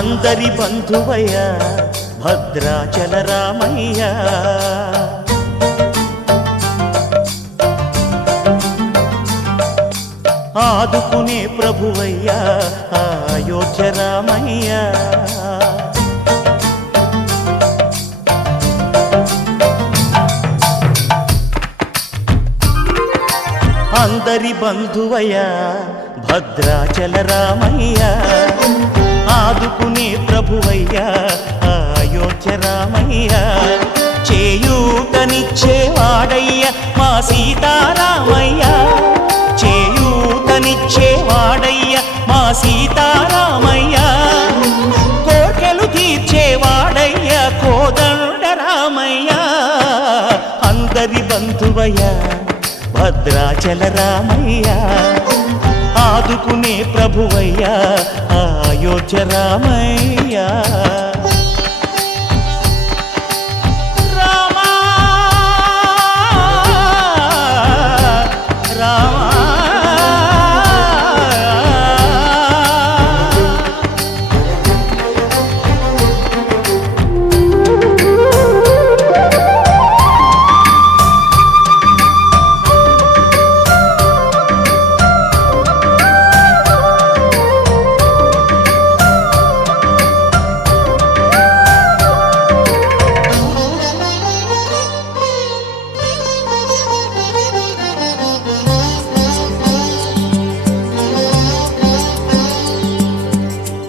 అందరి బంధువయ్య భద్రాచల రామయ్య, ఆదుకునే ప్రభువయ్య అయోధ్య రామయ్య. అందరి బంధువయ్య భద్రాచల రామయ్య, ఆదుకునే ప్రభువయ్య అయోధ్య రామయ్య. చేయూతనిచ్చేవాడయ్య మా సీతారామయ్య, చేయూతనిచ్చేవాడయ్య మా సీతారామయ్య. కోర్కెలు తీర్చేవాడయ్య కోదండ రామయ్య. అందరి బంధువయ్య భద్రాచల రామయ్య, ఆదుకునే ప్రభువయ్య అయోధ్య రామయ్య.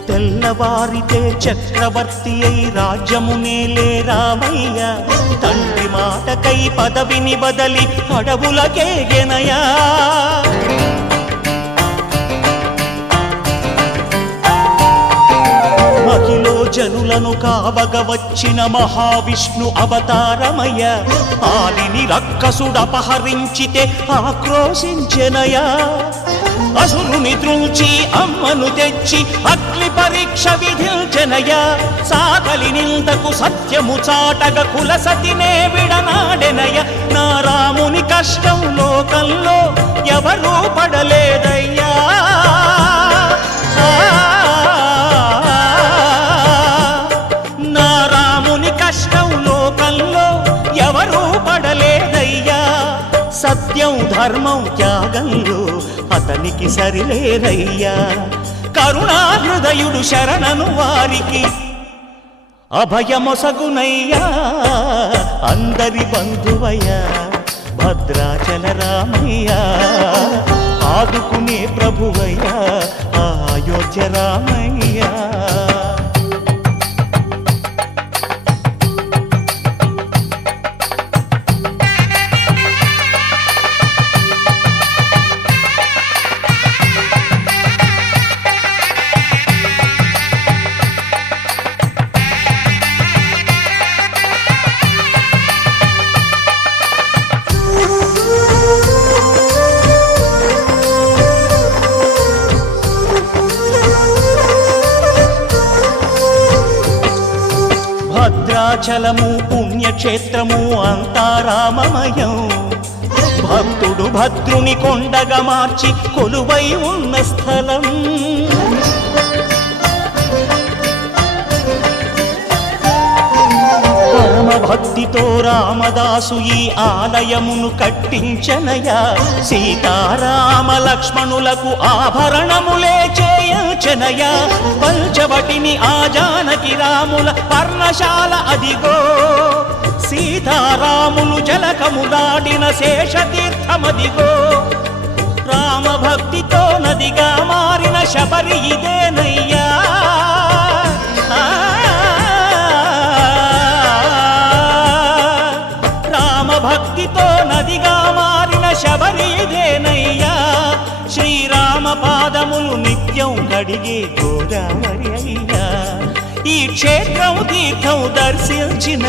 తెల్లవారితే చక్రవర్తి అయి రాజ్యమునేలే రామయ్య, తండ్రి మాటకై పదవిని బదలి అడవులకేగెనయా. మహిలో జనులను కావగ వచ్చిన మహావిష్ణు అవతారమయ్య, ఆలిని రక్కసుడపహరించితే ఆక్రోశించెనయా. అసురుని త్రుంచి అమ్మను తెచ్చి అగ్ని పరీక్ష విధించెనయ. సాగలి నిందకు సత్యము చాటగ కులసతినే విడనాడెనయ. నా రాముని కష్టం లోకంలో ఎవరూ పడలేదయ్యా. నా రాముని కష్టం లోకంలో ఎవరూ పడలేదయ్యా. సత్యం ధర్మం త్యాగంలో అతనికి సరిలేరయ్యా. కరుణాహృదయుడు శరణను వారికి అభయమొసగునయ్యా. అందరి బంధువయ్య భద్రాచల రామయ్య, ఆదుకునే ప్రభువయ్య అయోధ్య రామయ్య. భద్రాచలము పుణ్యక్షేత్రము అంతా రామమయం. భక్తుడు భద్రుని కొండగా మార్చి కొలువై ఉన్న స్థలం. పరమ భక్తితో రామదాసు ఈ ఆలయమును కట్టించనయా. సీతారామ లక్ష్మణులకు ఆభరణములే చేయించనయా. పంచవటిని ఆ జానకి రాముల పర్ణశాల అదిగో. సీతారాములు జలకములాడిన శేషతీర్థమదిగో. రామభక్తితో నదిగా మారిన శబరి ఇదేనయ్యా. రామభక్తితో నదిగా మారిన శబరి ఇదేనయ్యా. శ్రీరామ పాదములు నిత్యం కడిగే గోదావరి అయ్యా. ఈ క్షేత్రం తీర్థం దర్శించిన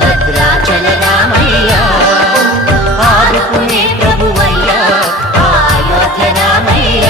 భద్రాచల రామయ్య, ఆదుకునే ప్రభువయ్య, అయోధ్య రామయ్య.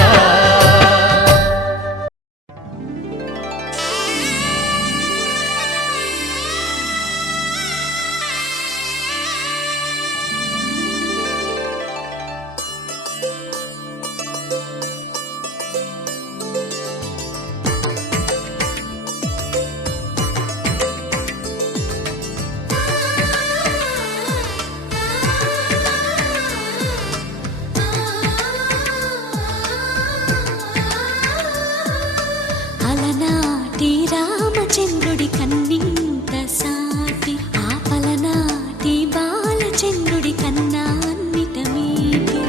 రామచంద్రుడి కన్నింత సాటి ఆపలనాటి బాలచంద్రుడి కన్నా అన్నిట మీటి.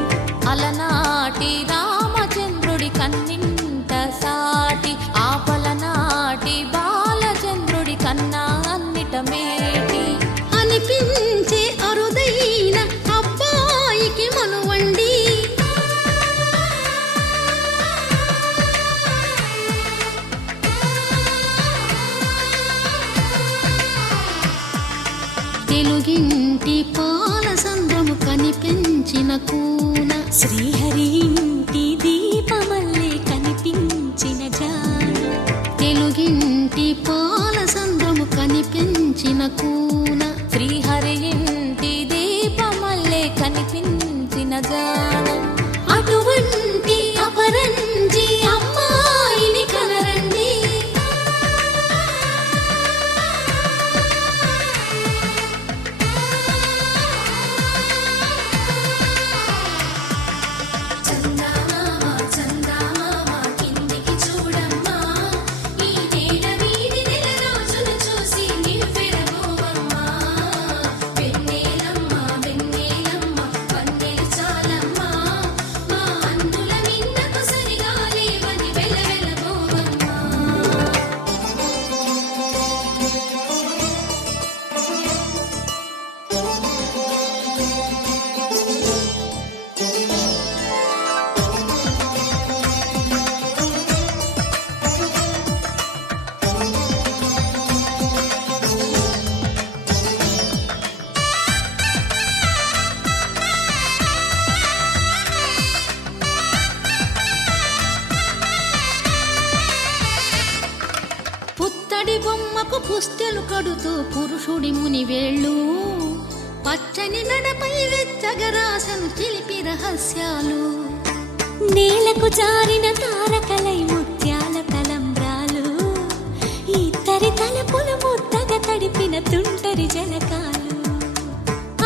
అలనాటి రామచంద్రుడి కన్నింత సాటి ఆపలనాటి బాలచంద్రుడి కన్నా అన్నిట మేటి అనిపించే అరుదైన అబ్బాయికి మనువండి. తెలుగింటి పాల సంద్రము కనిపించిన కూన శ్రీహరి ఇంటి దీపమల్లే కనిపించిన జాడ. తెలుగింటి పాల సంద్రము కనిపించిన కూన శ్రీహరి ఇంటి దీపమల్లే కనిపించిన జాడ. అటువంటి అపరంజి అమ్మాయిని కనరండి. పుత్తడి బొమ్మకు పుస్తెలు కడుతూ పురుషుడి ముని వేళ్ళు పచ్చని నడపై వెచ్చగరాసను చిలిపి రహస్యాలు. నేలకు జారిన తారకలై ముత్యాల తలంబ్రాలు ఇద్దరి తలపులు ముద్దగా తడిపిన తుంటరి జలకాలు.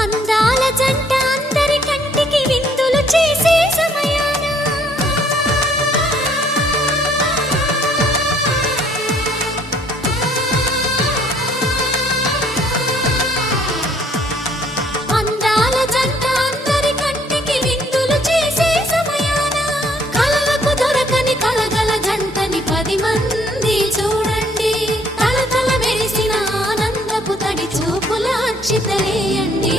అందాల జంట అందరి కంటికి విందులు చేసే సమయాన చూపుల అక్షితలేయండి.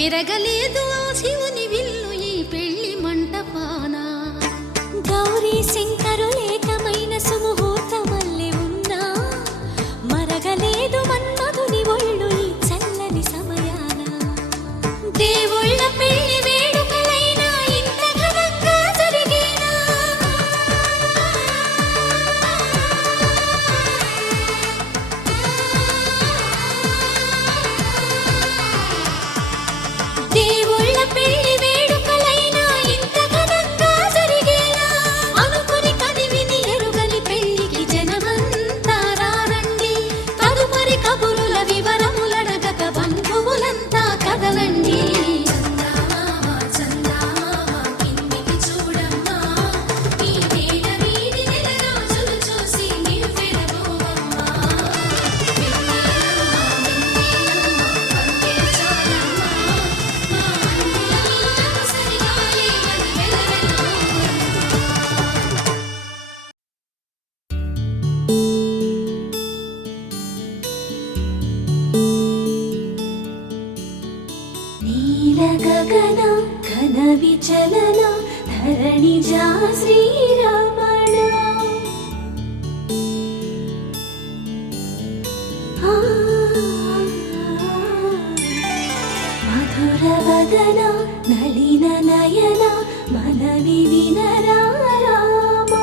విరగలేదు ఆ శివుని విల్లు ఈ పెళ్లి మంటపాన. గౌరీ శంకరులేకమైన సుముహూర్తమల్లె ఉన్నా మరగలేదు మన్మధుని ఒళ్ళు ఈ చల్లని సమయాన. దేవుళ్ళ పెళ్లి వేడుకలైనా ఇంత ఘనంగా జరిగేనా? దేవుళ్ళ పెళ్లి వేడుకలైనా ఇంత ఘనంగా జరిగేనా? అనుకుని కదివిని ఎరుగని పెళ్లికి జనమంతా రారండి. తదుపరి కబురుల వివరములడగక బంధువులంతా కదలండి. నీల గగన ఘన విచలన ధరణిజా శ్రీరమణ. మధుర వదన నళిన నయన మనవి వినరా రామా.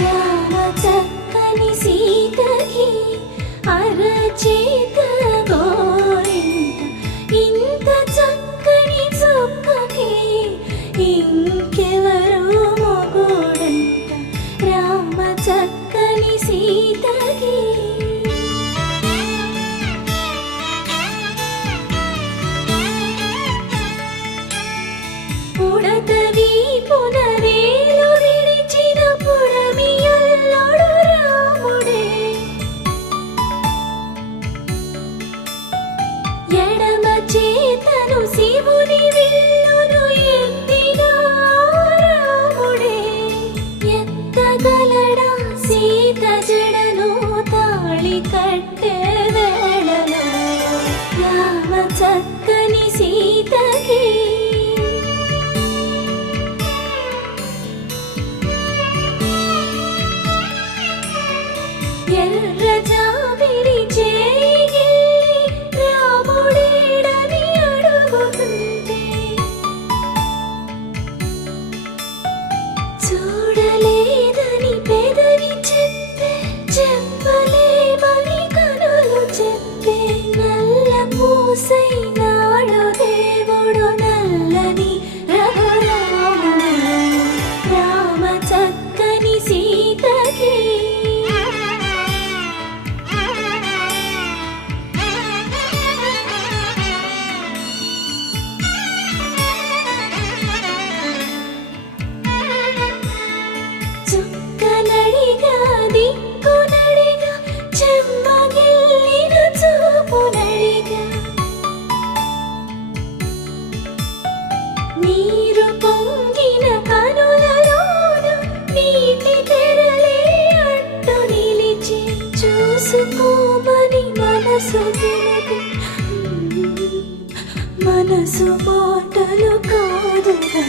రామ చక్కని సీతకి అరచేత గోరింట ఇంత చక్కని చుక్కకి ఇంకెవరు మొగుడంట. రామ చక్కని సీతకి ఉడత వీపున వేలు విడిచిన పుడమియల్లుడు రాముడే. ఎడమ చేతను శివుని విల్లును ఎత్తిన రాముడే. ఎత్తగలడా సీత జడను తాళి కట్టే వేళలో రామ చక్కని సీతకి. ఎర్ర జాబిలి చేయి రాముడేడని అడుగుతుంటే చూడలేదని పెదవి చెప్పే చెప్పలేమని కనులు చెప్పే. నల్ల పూసై నాడు దేవుడు నల్లని రఘురాముడు. రామ చక్కని సీతకి చుక్కనడిగా దిక్కునడిగా చెమ్మగిల్లిన చూపునడిగా నీరు పొంగిన కనులలోన నీటి తెరలే అడ్డు నిలిచి చూసుకోమని మనసు తెలుగు. మనసు మాటలు కాదుగా.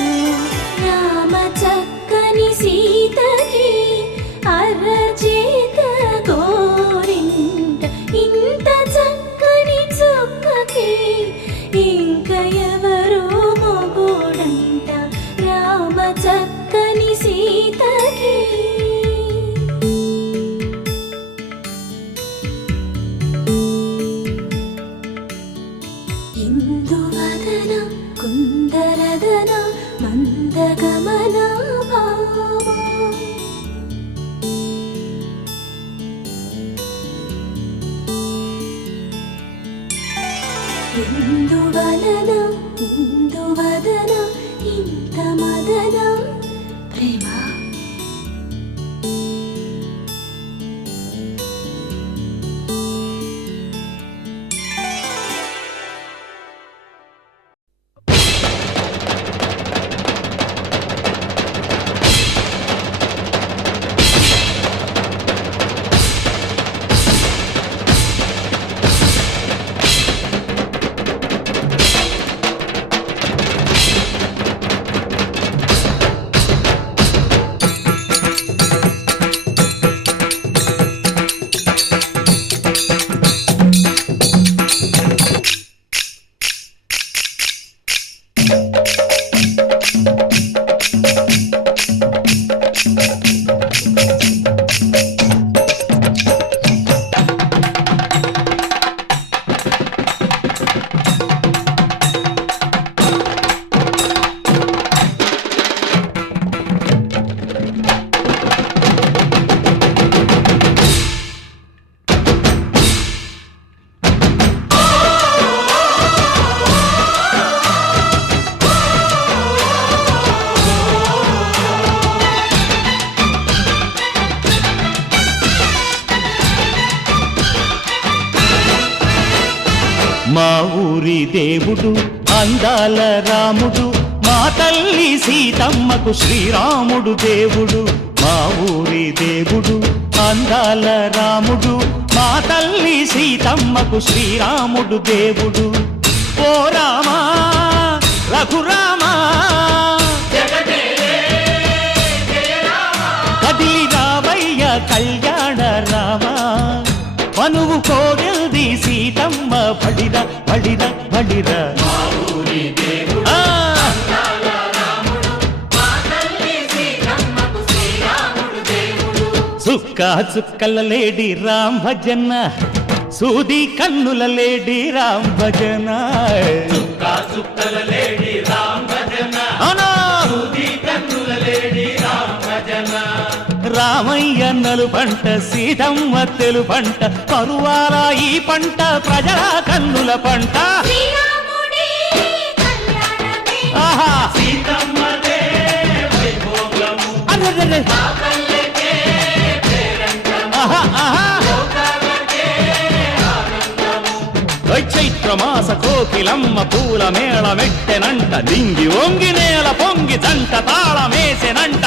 రామ చక్కని సీతకి అరచేత గోరింట ఇంత చక్కని చుక్కకి ఇంక ఎవరు మొగుడంట. రామ చక్కని సీతకి ఇందువదన కుందరదన మందగమన భామ. ఇందువలన ఇందువదన ఇంత మదన ప్రేమ. మా ఊరి దేవుడు అందాల రాముడు మా తల్లి సీతమ్మకు శ్రీరాముడు దేవుడు మా ఊరి దేవుడు అందాల రాముడు మా తల్లి సీతమ్మకు శ్రీరాముడు దేవుడు ఓ రామా రఘురామా కదిలి రావయ్య కళ్యాణ రామా మనువు కోడెల్ది సీతమ్మ బడిర బడిర బడిర చుక్క చుక్కల లేడి రామ్ భజన సూది కన్నుల లేడి రామ్ భజన చుక్కల లేడి రామ్ భజన సూది కన్నుల లేడి రామ్ భజన రామయ్య నలు పంట సీతమ్మ తెలు పంట పరువాల ఈ పంట ప్రజల కన్నుల పంట ఆహా సీతమ్మదే వైభోగము అరెరెరె చైత్రమాస కోకిలమ్మ పూల మేళ మెట్టెనంట దింగి వంగి నేల పొంగి జంట తాళమేసెనంట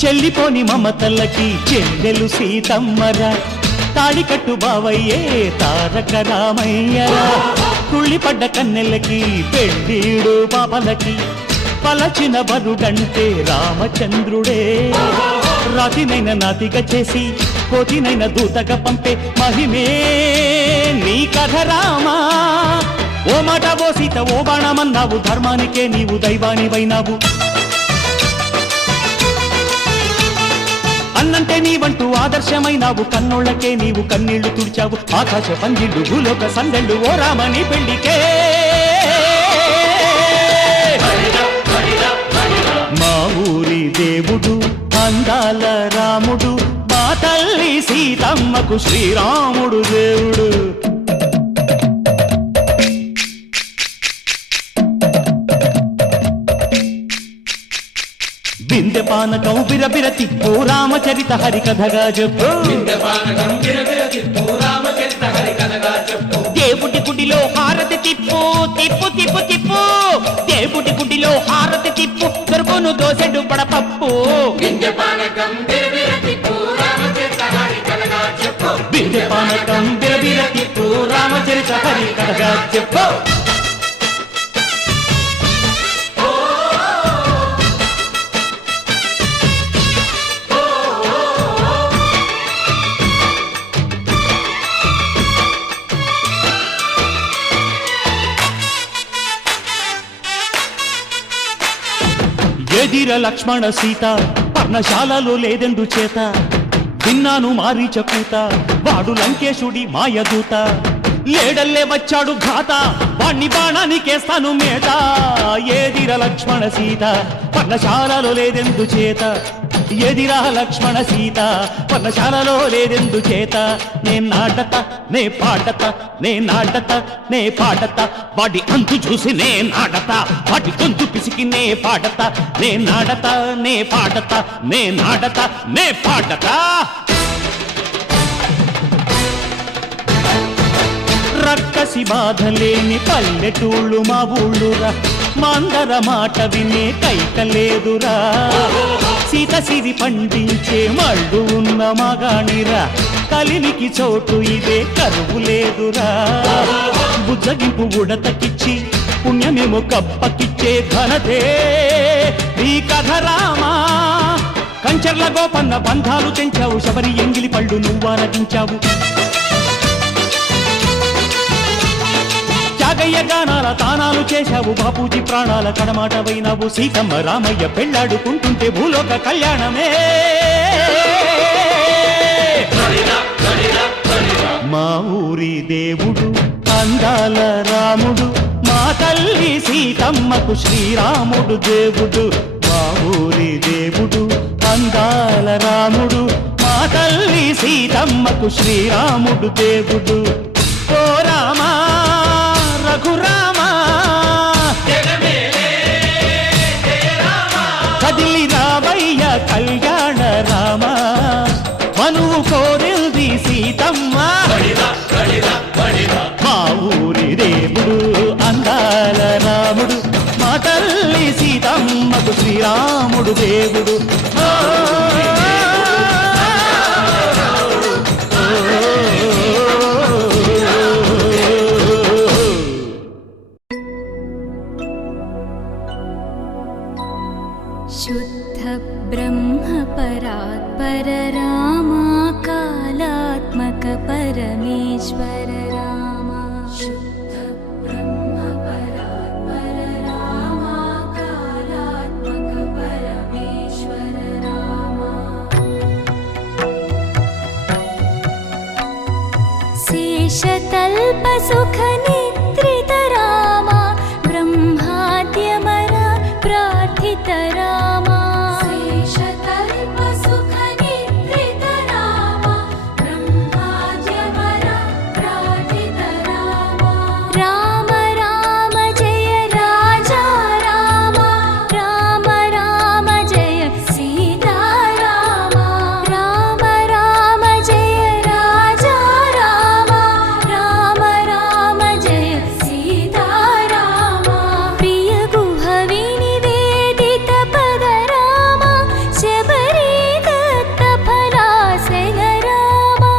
చెల్లిపోని మమతల్లకి చెల్లెలు సీతమ్మరా తాళికట్టు బావయ్యే తారక రామయ్యరా కుళ్ళిపడ్డ కన్నెలకి పెళ్ళీడు పాపలకి పలచిన వరుడంటే రామచంద్రుడే రాతినైన నాతిగా చేసి కోతినైన దూతగా పంపే మహిమే నీ కథ రామా ఓ మాట ఓ సీత ఓ బాణమన్నావు ధర్మానికే నీవు దైవానివైనావు అన్నంటే నీవంటూ ఆదర్శమైనావు కన్నోళ్ళకే నీవు కన్నీళ్లు తుడిచావు ఆకాశ పందిళ్ళు భూలోక సందళ్ళు ఓ రామని పెళ్లికే మా ఊరి దేవుడు అందాల రాముడు మా తల్లి సీతమ్మకు శ్రీరాముడు దేవుడు బిందె పానకం బిరబిర తిప్పు రామచరిత హరికథగా చెప్పు దేవుడి గుడిలో హారతి తిప్పు తిప్పు తిప్పు తిప్పు దేవుడి గుడిలో హారతి తిప్పు దొరుకును దోసెడు పడపప్పు బిందె పానకం బిరబిర తిప్పు రామచరిత హరికథగా చెప్పు ఎదిర లక్ష్మణ సీత పర్ణశాలలో లేదెందు చేత విన్నాను మారీచ కూత వాడు లంకేశుడి మాయదూత లేడల్లే వచ్చాడు ఘాత వాణ్ణి బాణానికేస్తాను మేత ఏదిర లక్ష్మణ సీత పర్ణశాలలో లేదెందు చేత ఎదిరా లక్ష్మణ సీత పర్ణశాలలో లేదెందు చేత నే నాటత నే పాటత నే నాటత నే పాటత వాడి అంతు చూసి నే నాటత వాడి గొంతు పిసికి నే పాటత నే నాటత నే పాటత నే నాటత నే పాటత రక్కసి బాధలేని పల్లెటూళ్ళు మా ఊళ్ళురా మందర మాట వినే కైకలేదురా సీత సిరి పండించే మళ్ళు ఉన్న మగాణిరా కలినికి చోటు ఇదే కరువు లేదురా బుజ్జగింపు ఉడతకిచ్చి పుణ్యమేమో కప్పకిచ్చే ఘనతే ఈ కథ రామా కంచర్ల గోపన్న బంధాలు తెంచావు శబరి ఎంగిలి పళ్ళు నువ్వారగించావు త్యాగయ్య గానాల తానాలు చేశావు బాపూజీ ప్రాణాల కడమాటవైనావు సీతమ్మ రామయ్య పెళ్ళాడుకుంటుంటే భూలోక కళ్యాణమే మా ఊరి దేవుడు అందాల రాముడు మా తల్లి సీతమ్మకు శ్రీరాముడు దేవుడు ఊరి దేవుడు అందాల రాముడు మా తల్లి సీతమ్మకు శ్రీరాముడు దేవుడు ఓ రామా రఘురామా కదిలి రావయ్య కళ్యాణ రామ మనువు కోరింది సీతమ్మ మా ఊరి దేవుడు అందాల రాముడు మా తల్లి సీతమ్మకు శ్రీరాముడు దేవుడు शुद्ध ब्रह्म परात्पर रामा कालात्मक परमेश्वर रामा शुद्ध ब्रह्म परात्पर रामा कालात्मक परमेश्वर रामा शेषतल्प सुख निद्रित रामा ब्रह्माद्यमर प्रार्थित रामा शेषतल्प सुख निद्रित रामा ब्रह्माद्यमर प्रार्थित रामा राम राम जय राजा रामा राम राम जय सीता रामा राम राम जय राजा रामा राम राम जय सीता रामा प्रिय गुहवि निवेदित पद रामा शबरी दत्त फलासन रामा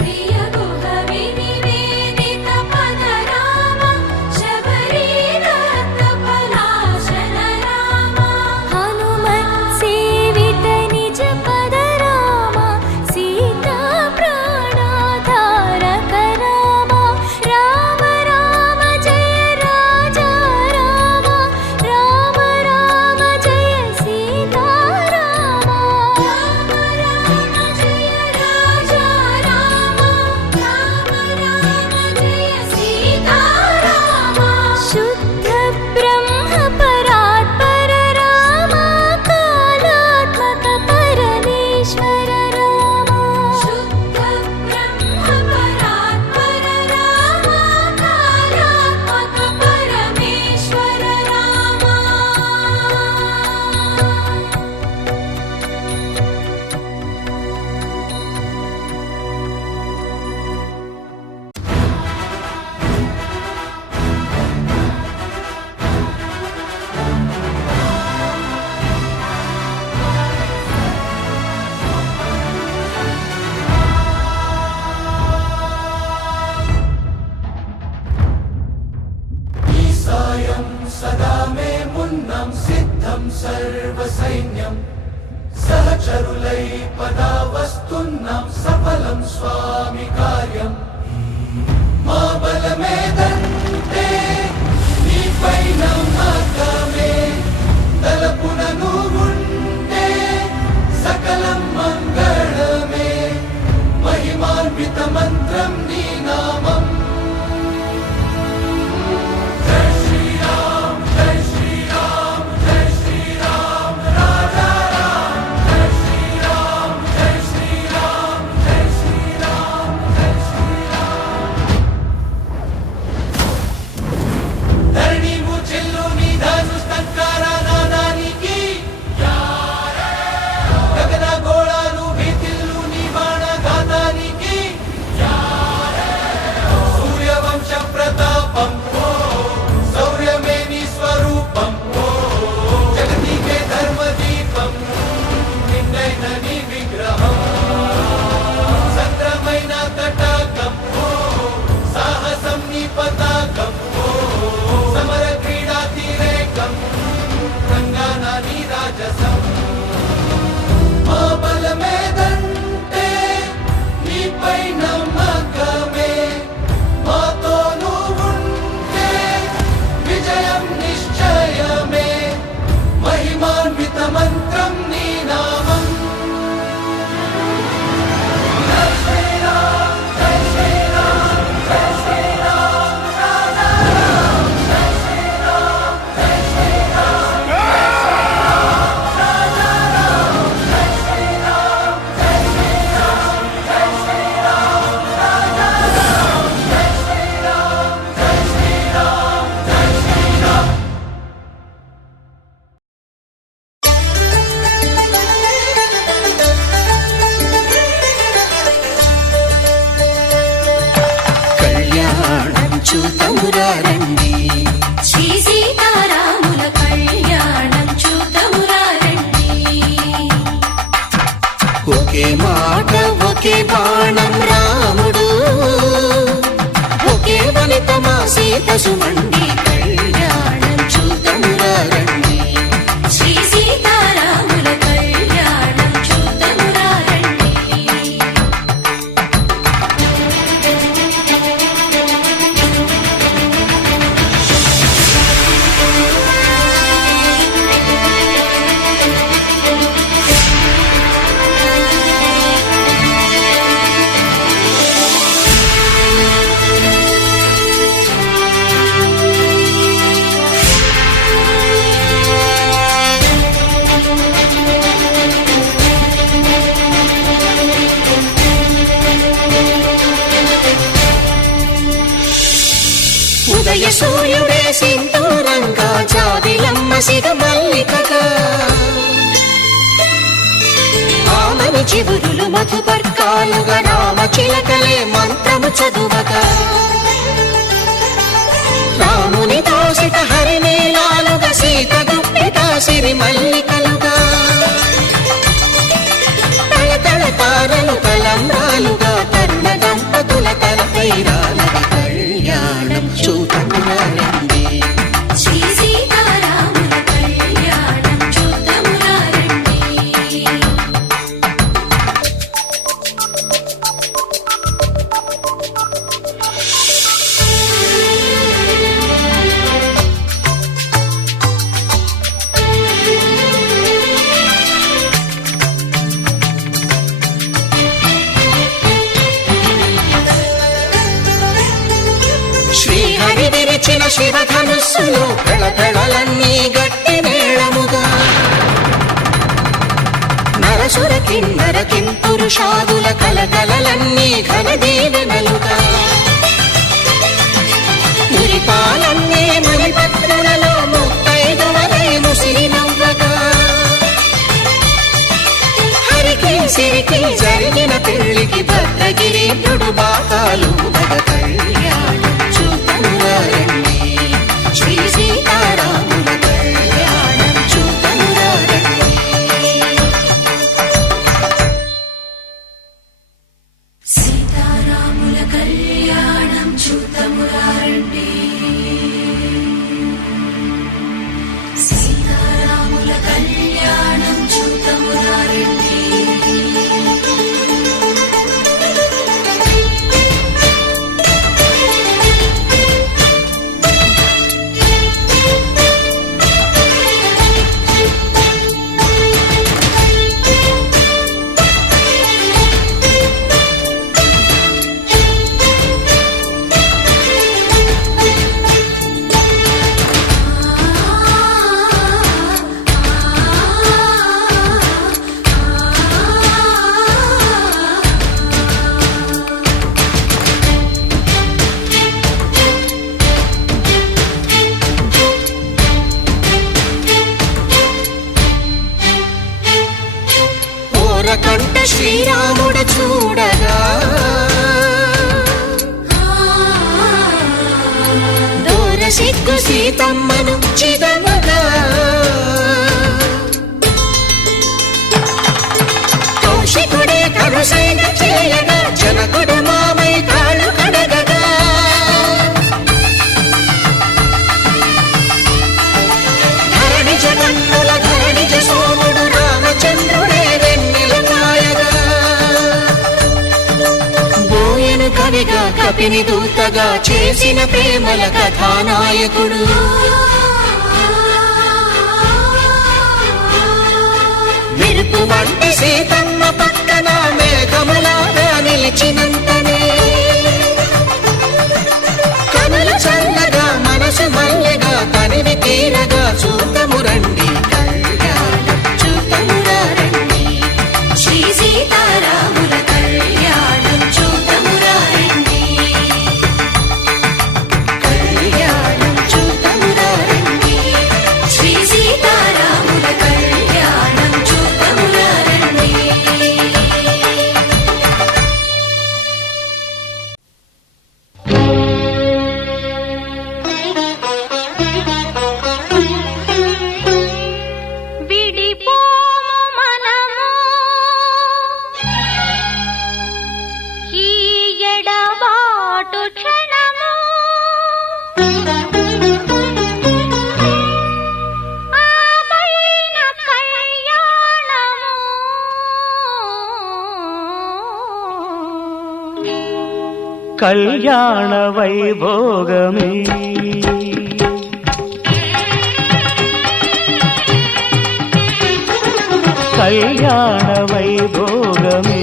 प्रिय गुहवि निवेदित पद रामा शबरी दत्त फलासन रामा हनुमत् सेवित निज पद रामा सीता प्राणाधारक रामा राम राम जय राजा रामा राम राम जय सीता रामा राम राम जय राजा रामा राम राम जय सीता रामा शुद्ध ब्रह्म परात्पर रामा कालात्मक परमेश्वर रामा शुद्ध ब्रह्म परात्पर रामा कालात्मक परमेश्वर रामा సాయం సదా మే మున్నం సిద్ధం సర్వసైన్యం సహచరులై పదా వస్తున్నాం సఫలం స్వామి కార్యం మా బలమేదంటే నీపై నమ్మకమే తలపున నువ్వుంటే సకలం మంగళమే మహిమాన్విత మంత్రం నీ నామం ధరణి ముచెల్లు ఒకే మాట ఒకే బాణం రాముడు, ఒకే వనిత మా సీత సుమండి కళ్యాణం చూద్దామురా రండి. శ్రీ సీతారాముల కళ్యాణం చూద్దామురా రండి. ఉదయ సూర్యుడే సింధూరంగా జాబిలమ్మ సిగ మల్లికగా, ఆమని చివురులు మధుపర్కాలుగా రామ చిలకలే మంత్రము చదువగా, రాముని దోసిట హరినీలాలుగా సీత గుప్పిట సిరి మల్లికలుగా, తళతళ తారలు తలంబ్రాలుగా తరుణ దంపతుల తలపై రాలవి కళ్యాణం చూద్దామురా రండి. శ్రీ సీతారాముల కళ్యాణం చూద్దామురా రండి. శ్రీహరి విరిచిన శివధనుస్సులు పెళపెళలన్నీ గట్టి మేళముగా, నరసుర కిన్నర కింపురుషాదుల కలకలలన్నీ ఘన దీవెనలుగా, మురిపాలన్నీ మణిపత్రులలో ముత్తైదువలై ముసిరి నవ్వగా, హరికి సిరికి జరిగిన పెళ్లికి భద్రగిరీంద్రుడు బాకాలు మగ కళ్యాణం చూద్దామురా రండి. శ్రీ సీతారాముల కళ్యాణం చూద్దామురా రండి. సీతారాముల కళ్యాణం చూద్దామురా రండి. సీతారాముల కళ్యాణం చూద్దామురా రండి. కంట శ్రీరాముడు చూడగా, దూర సిగ్గు సీతమ్మను చిదమగా, కౌశికుడే కరుసైన చేయగా జనకుడు మామై కాళ్ళు కడగగా, ధరణి జగన్నుల ధరణిజ సోముడు రామచంద్రుడే వెన్నెల కాయగా, బోయను కవిగా కపిని దూతగా చేసిన ప్రేమల కథానాయకుడు, మెరుపు వంటి సీతమ్మ పక్కన మేఘములాగా నిలిచినంతనే, కనులు చల్లగా మనసు మల్లెగా తనివి తీరగా చూద్దాము రండి కళ్యాణం చూద్దామురా రండి. శ్రీ సీతారాముల కళ్యాణం చూద్దామురా రండి. కళ్యాణం చూద్దామురా రండి. శ్రీ సీతారాముల కళ్యాణం చూద్దామురా రండి. కళ్యాణ వైభోగమే కళ్యాణ వైభోగమే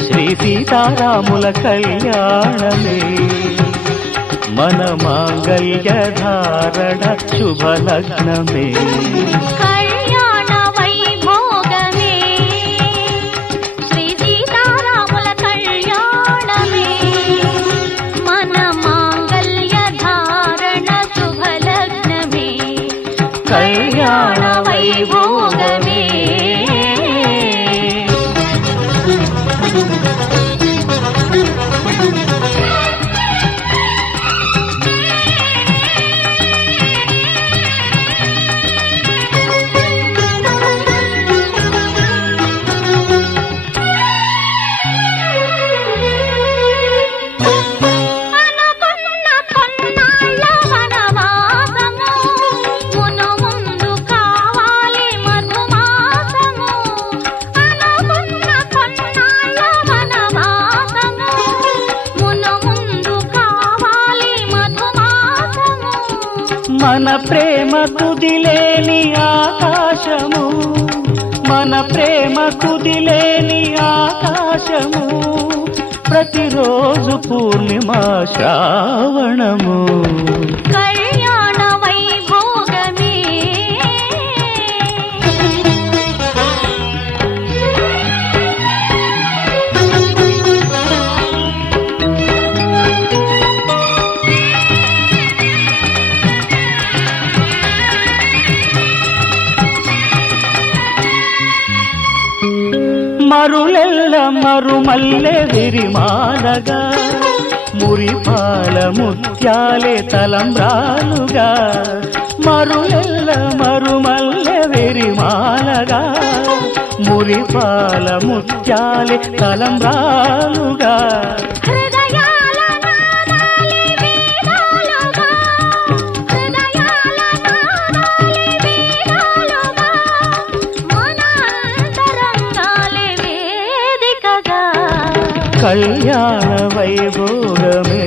శ్రీ సీతారాముల కళ్యాణమే మన మాంగళ్య ధారణ శుభలగ్నమే కళ్యాణ వైభోగమే శ్రీ సీతారాముల కళ్యాణమే మన మాంగళ్య ధారణ శుభలగ్నమే కళ్యాణ వైభోగమే అనుకున్న కొన్నాళ్ళ వనవాసము మును ముందు కావాలి మధుమాసము అనుకున్న కొన్నాళ్ళ వనవాసము మును ముందు కావాలి మధుమాసము మన ప్రేమ కుదిలేని ఆకాశము మన ప్రేమ కుదిలేని ఆకాశము ప్రతిరోజు పూర్ణిమా శ్రావణము కళ్యాణ వైభోగమే మరులెల్ల మరుమల్లె విరిమాలగా మురిపాల ముత్యాలే తలంబ్రాలుగా మరులెల్ల మరుమల్లె విరిమాలగా మురిపాల ముత్యాలే తలంబ్రాలుగా హృదయాల నాదాలే వేదాలుగా హృదయాల నాదాలే వేదాలుగా మన అంతరంగాలే వేదికగా కళ్యాణ వైభోగమే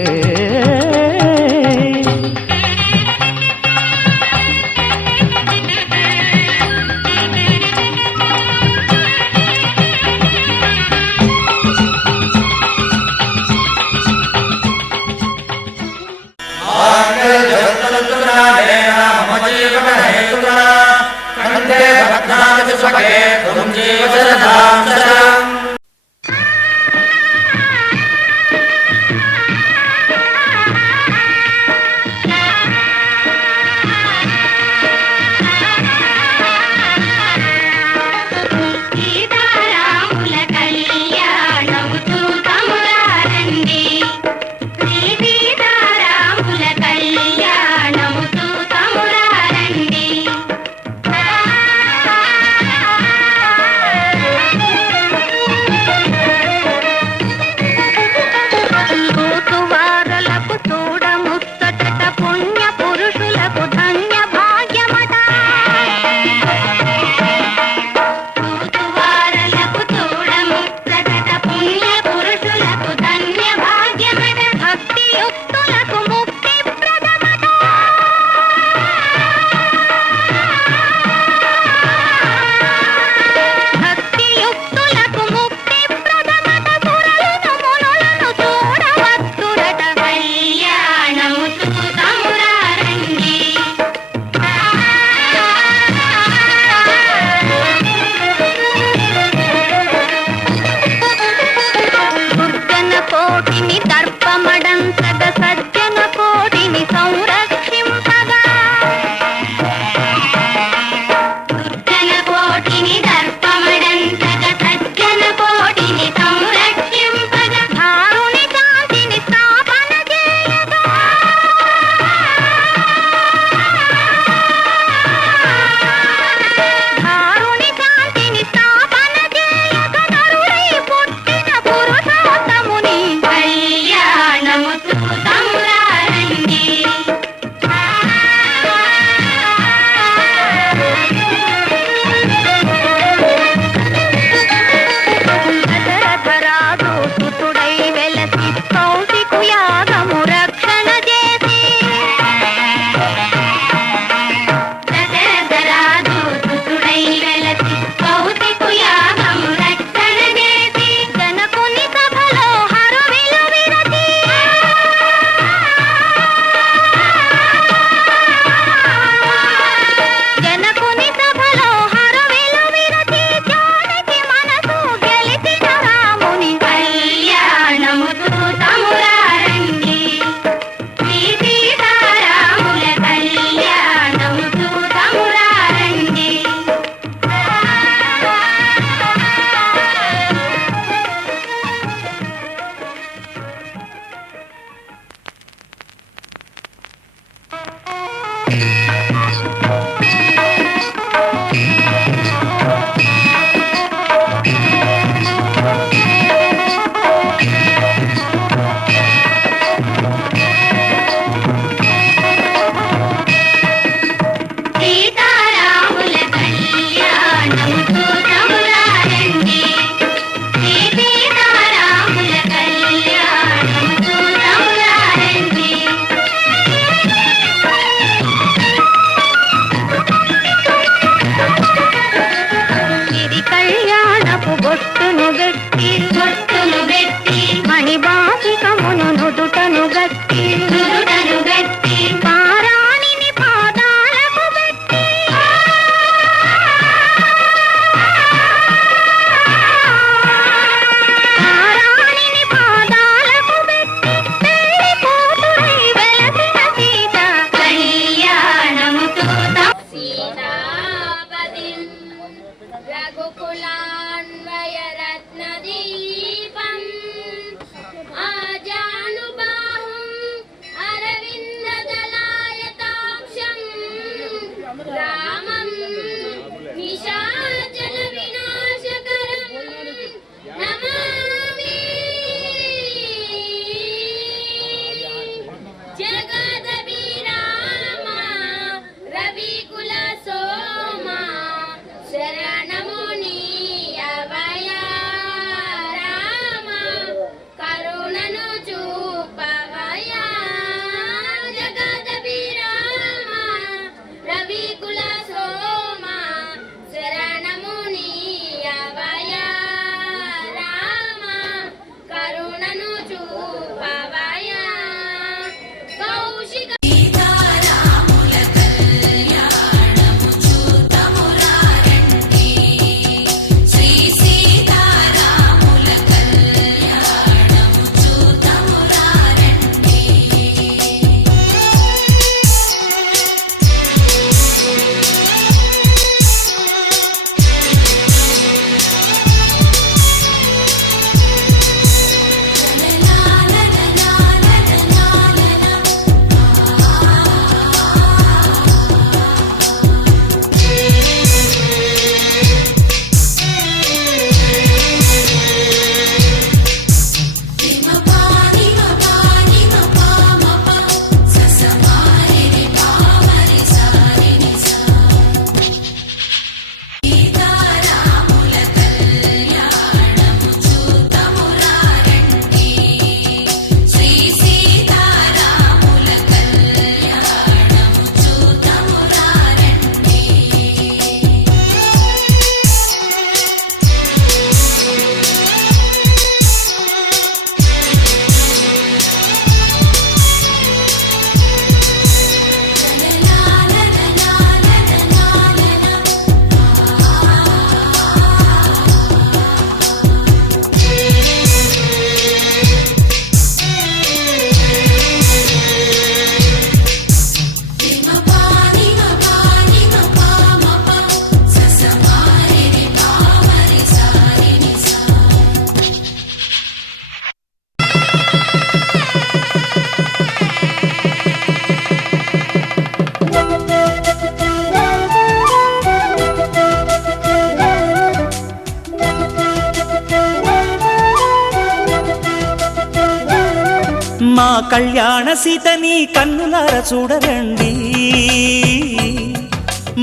మా కళ్యాణ సీతని కన్నులార చూడరండి,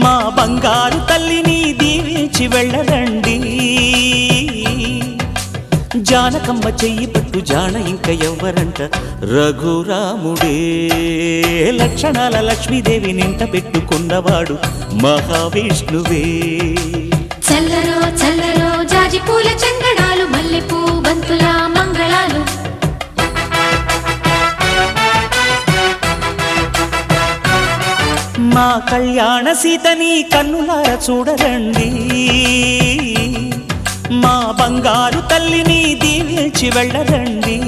మా బంగారు తల్లిని దీవించి వెళ్ళరండి. జానకమ్మ చెయ్యి పట్టు జాన ఇంక ఎవ్వరంట, రఘురాముడే లక్షణాల లక్ష్మీదేవి నింట పెట్టుకున్నవాడు మహావిష్ణువే. చల్లరో చల్లరో జాజి పూల చందనాలు, మల్లెపూ బంతుల మంగళాలు. మా కళ్యాణ సీతని కన్నులార చూడరండి, మా బంగారు తల్లిని దీవించి వెళ్ళరండి.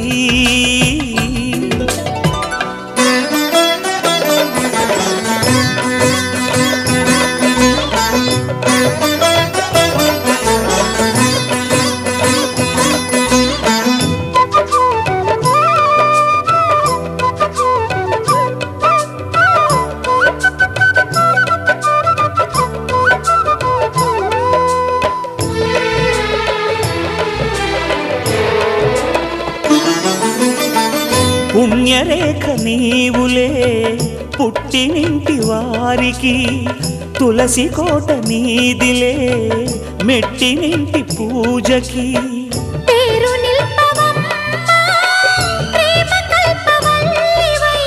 పుణ్యరేఖ నీవులే పుట్టినింటి వారికి, తులసి కోట నీదిలే మెట్టినింటి పూజకి. పేరు నిల్పవమ్మా ప్రేమ కల్పవల్లివై,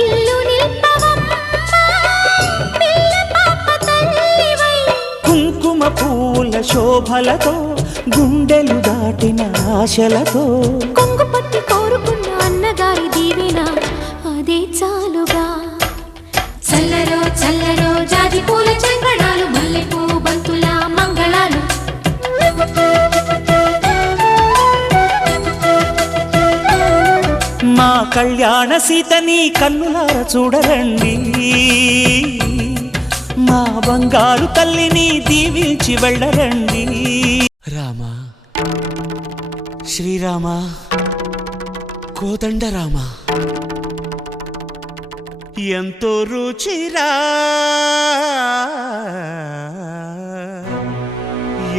ఇల్లు నిల్పవమ్మా పిల్ల పాప తల్లివై. కుంకుమ పూల శోభలతో గుండెలు దాటిన ఆశలతో, కొంగు పట్టి కోరుకున్న అన్నగారి దీవెన అదే చాలుగా. చల్లరో చల్లరో జాజి పూల చందనాలు, మల్లెపూ బంతుల మంగళాలు. మా కళ్యాణ సీతని కన్నులార చూడరండి, మా బంగారు తల్లిని దీవించి వెళ్ళరండి. రామ శ్రీరామ కోదండ రామ, ఎంతో రుచిరా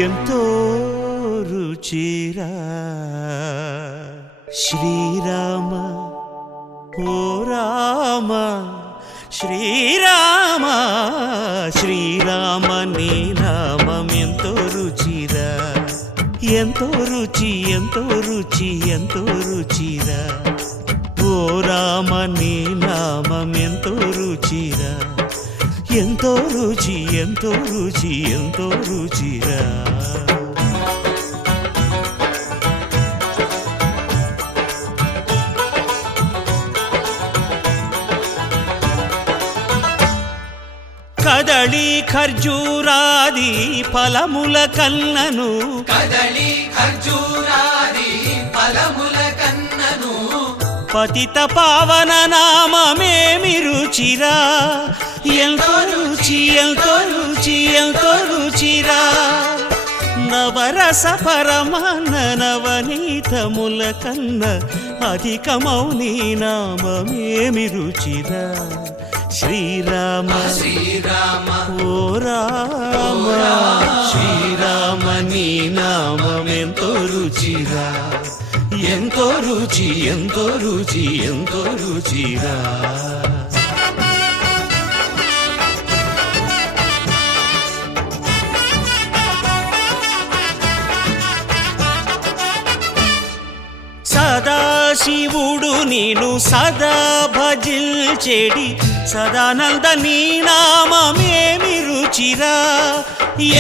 ఎంతో రుచిరా. శ్రీరామ ఓ రామ శ్రీరామ, శ్రీరామ నీ నామం ఎంతో రుచిరా, ఎంతో రుచి ఎంతో రుచి ఎంతో రుచిరా. ఓ రామ నీ నామం ఎంతో రుచిరా, ఎంతో రుచి ఎంతో రుచి ఎంతో రుచిరా. కదళి ఖర్జూరాది ఫలముల కన్నను, కదళి ఖర్జూరాది ఫలముల కన్నను, పతిత పావన నామమేమి రుచిరా, ఎంతో రుచి ఎంతో రుచి ఎంతో రుచిరా. నవరస పరమాన్న నవనీతముల కన్న అధికమౌ నీ నామమేమి రుచిరా. శ్రీరామ శ్రీరామ ఓ రామ శ్రీరామ నీ నామం ఎంతో రుచిరా, ఎంతో రుచి ఎంతో రుచి ఎంతో రుచిరా. సదాశివుడు నేను సదా భజిల్చెడి, సదానంద నీ నామమేమి రుచిరా,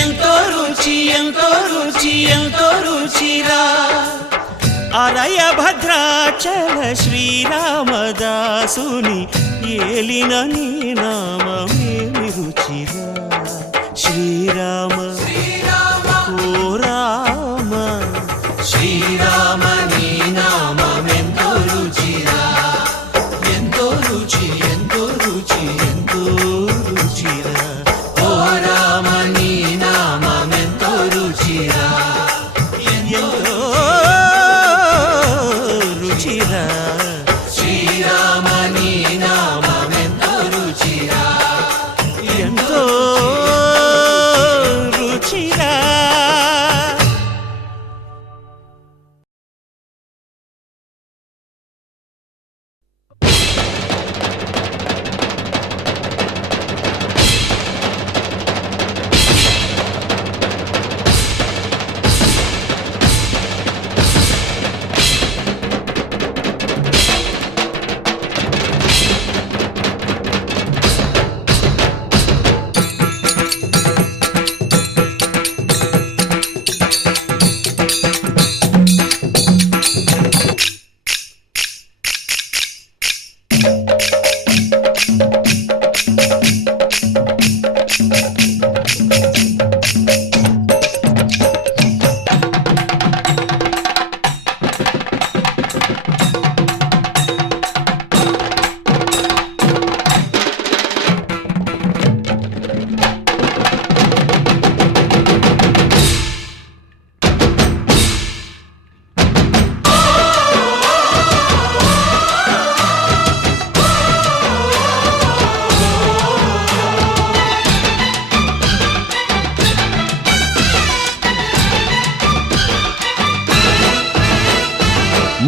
ఎంతో రుచి ఎంతో రుచి ఎంతో రుచిరా. అరయ భద్రాచల శ్రీరామదాసుని ఏలిన నీ నామమేమి రుచిరా. శ్రీరామ ఓ రామ శ్రీరామ నీ నామం ఎంతో రుచిరా, ఎంతో రుచి ఎంతో రుచి ఎంతో రుచిరా. ఓ రామ నీ నామం ఎంతో రుచిరా, ఎంతో రుచిరా. శ్రీరామ నీ నామం ఎంతో రుచిరా, ఎంతో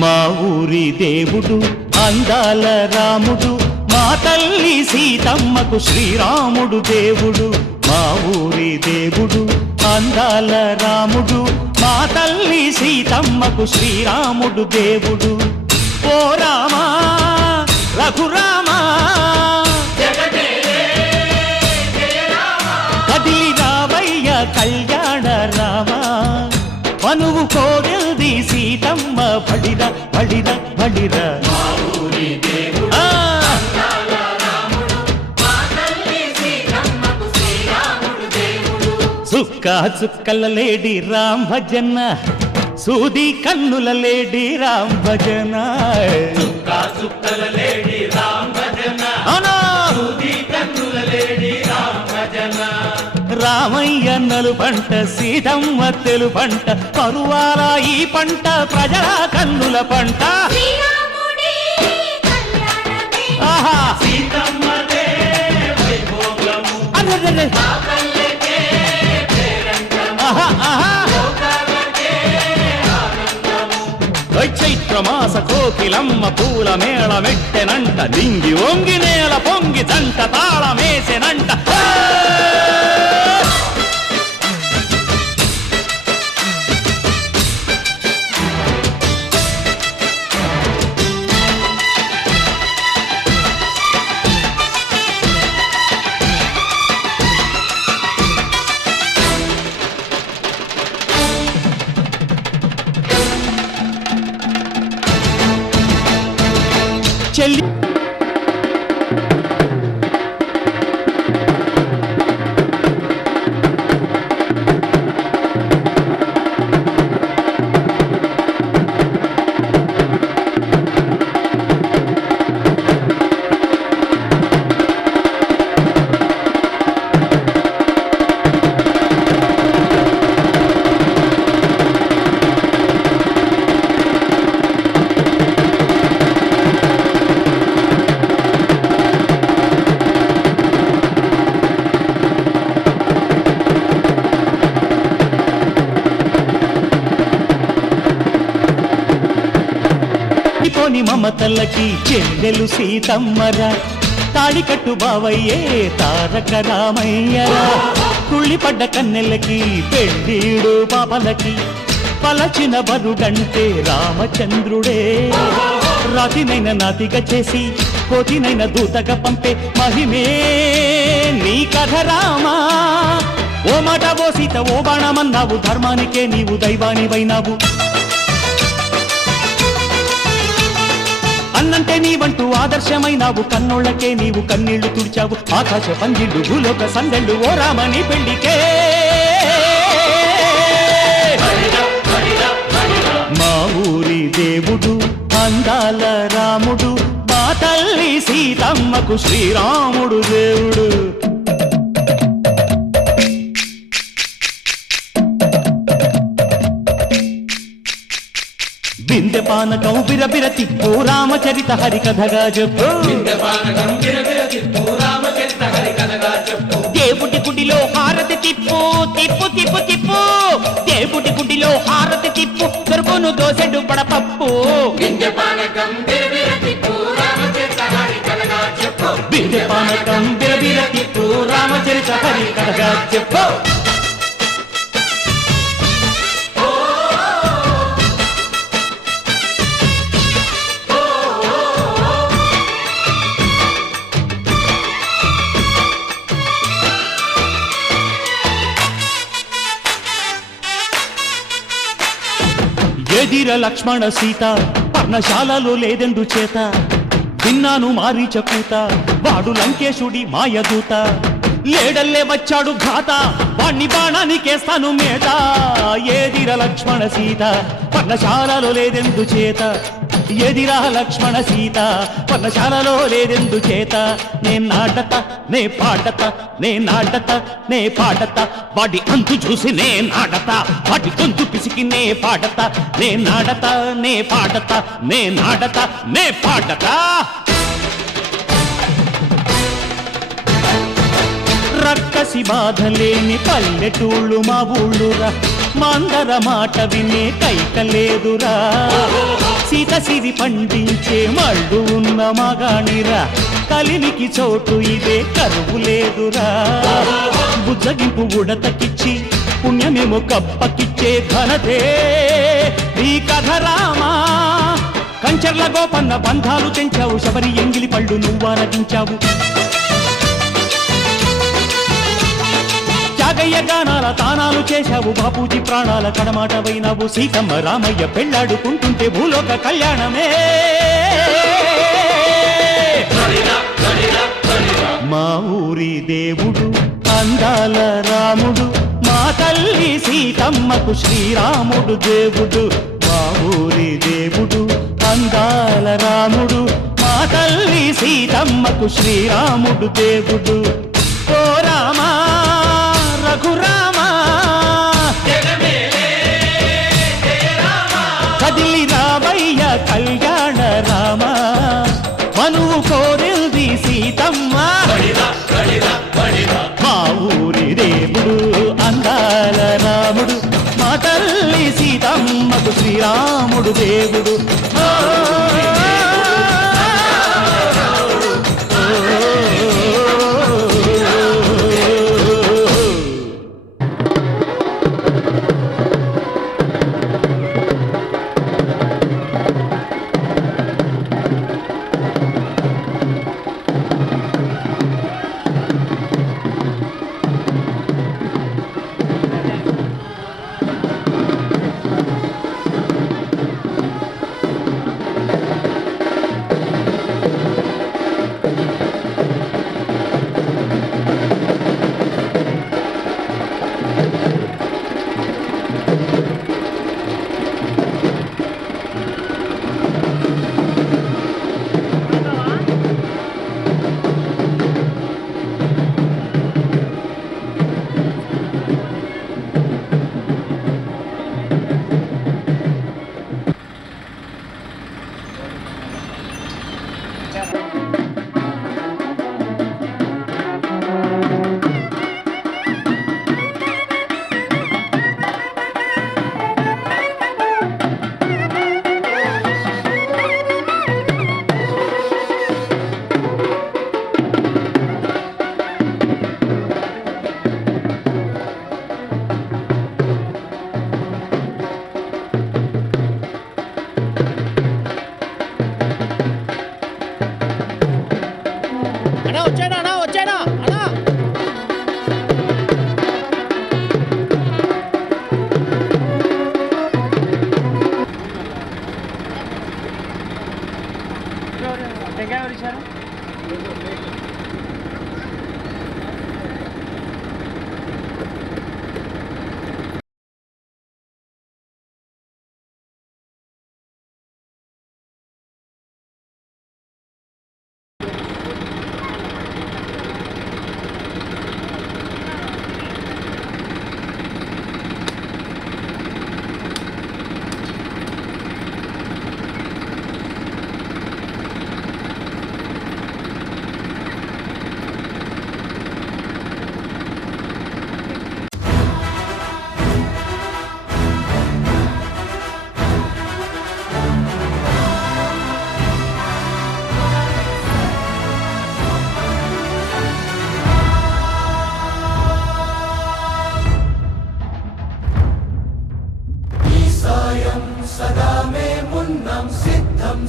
మా ఊరి దేవుడు అందాల రాముడు మా తల్లి సీతమ్మకు శ్రీరాముడు దేవుడు మా ఊరి దేవుడు అందాల రాముడు మా తల్లి సీతమ్మకు శ్రీరాముడు దేవుడు ఓ రామా రఘురామా కదిలి రావయ్య కళ్యాణ రామా మనువు కోరెల్ది సీతమ్మ బడిర బడిర బడిర చుక్క చుక్కల లేడి రామ్ భజన సూది కన్నుల లేడి రామ్ భజన చుక్కల లేడి రామ్ భజన అవునా సూది కన్నుల లేడి రామ్ భజన రామయ్య నలు పంట సీతమ్మ తెలు పంట కరువాల ఈ పంట ప్రజల కన్నుల పంట శ్రీరాముడి కళ్యాణమే ఆహా సీతమ్మదే వైభోగము అరెరెరె. పల్లెకే పేరంటము ఆహా ఆహా లోకాలకే ఆనందము చైత్రమాస కోకిలమ్మ పూల మేళ మెట్టెనంట లింగి వంగి నేల పొంగి జంట తాళమేసెనంట చెల్లి పోని మమతలకి చెల్లెలు సీతమ్మరా తాడికట్టు బావయ్యే తారక రామయ్యరా కుళ్ళిపడ్డ కన్నెలకి పెళ్ళీడు పాపలకి పలచిన బరుడంటే రామచంద్రుడే రాతినైన నాతిగా చేసి కోతినైన దూతగా పంపే మహిమే నీ కథ రామా ఓ మాట ఓ సీత ఓ బాణమన్నావు ధర్మానికే నీవు దైవానివైనావు అన్నంటే నీవంటూ ఆదర్శమైనావు కన్నోళ్ళకే నీవు కన్నీళ్లు తుడిచావు ఆకాశ పందిళ్ళు భూలోక సందెళ్ళు ఓ రామని పెళ్లికే మా ఊరి దేవుడు అందాల రాముడు మా తల్లి సీతమ్మకు శ్రీరాముడు దేవుడు బిందె పానకం బిరబిర తిప్పు రామచరిత హరికథగా చెప్పు విందపానకం విరవిర తిప్పు రామచరిత హరికథగా చెప్పు దేవుడి గుడిలో హారతి తిప్పు తిప్పు తిప్పు తిప్పు దేవుడి గుడిలో హారతి తిప్పు దొరుకును దోసెడు పడపప్పు విందపానకం విరవిర తిప్పు రామచరిత హరికథగా చెప్పు బిందె పానకం బిరబిర తిప్పు రామచరిత హరికథగా చెప్పు ఎదిర లక్ష్మణ సీత పర్ణశాలలో లేదెందు చేత విన్నాను మారీచ కూత వాడు లంకేశుడి మాయదూత లేడల్లే వచ్చాడు ఘాత వాణ్ణి బాణానికేస్తాను మేత ఏదిర లక్ష్మణ సీత పర్ణశాలలో లేదెందు చేత ఎదిరా లక్ష్మణ సీత పర్ణశాలలో లేదెందు చేత నే నాటత నే పాడత నే నాటత నే పాడత వాడి అంతు చూసి నే నాడత వాడి గొంతు పిసికి నే పాడత నే నాడత నే పాడత నే నాడత నే పాడత రక్కసి బాధలేని పల్లెటూళ్ళు మా ఊళ్ళురా మందర మాట వినే కైకలేదురా సీత సిరి పండించే మళ్ళు ఉన్న మగాణిరా కలిమికి చోటు ఇదే కరువు లేదురా బుజ్జగింపు ఉడతకిచ్చి పుణ్యమేమో కప్పకిచ్చే ఘనతే ఈ కథ రామా కంచర్ల గోపన్న బంధాలు తెంచావు శబరి ఎంగిలి పళ్ళు నువ్వా నటించావు త్యాగయ్య గానాల తానాలు చేశావు బాపూజీ ప్రాణాల కడమాటవైనావు సీతమ్మ రామయ్య పెళ్ళాడుకుంటుంటే భూలోక కళ్యాణమే మా ఊరి దేవుడు అందాల రాముడు మా తల్లి సీతమ్మకు శ్రీరాముడు దేవుడు మా ఊరి దేవుడు అందాల రాముడు మా తల్లి సీతమ్మకు శ్రీరాముడు దేవుడు ఓ రామా రఘురామా కదిలి రామయ్య కళ్యాణ రామ మనువు కోరింది సీతమ్మ మా ఊరి దేవుడు అందాల రాముడు మా తల్లి సీతమ్మకు శ్రీరాముడు దేవుడు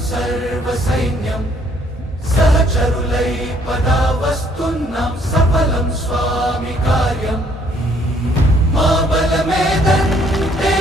सर्वसैन्यं सहचरुलै पदा वस्तुन्नं सफलं स्वामि कार्यम् मा बलमेदन्ते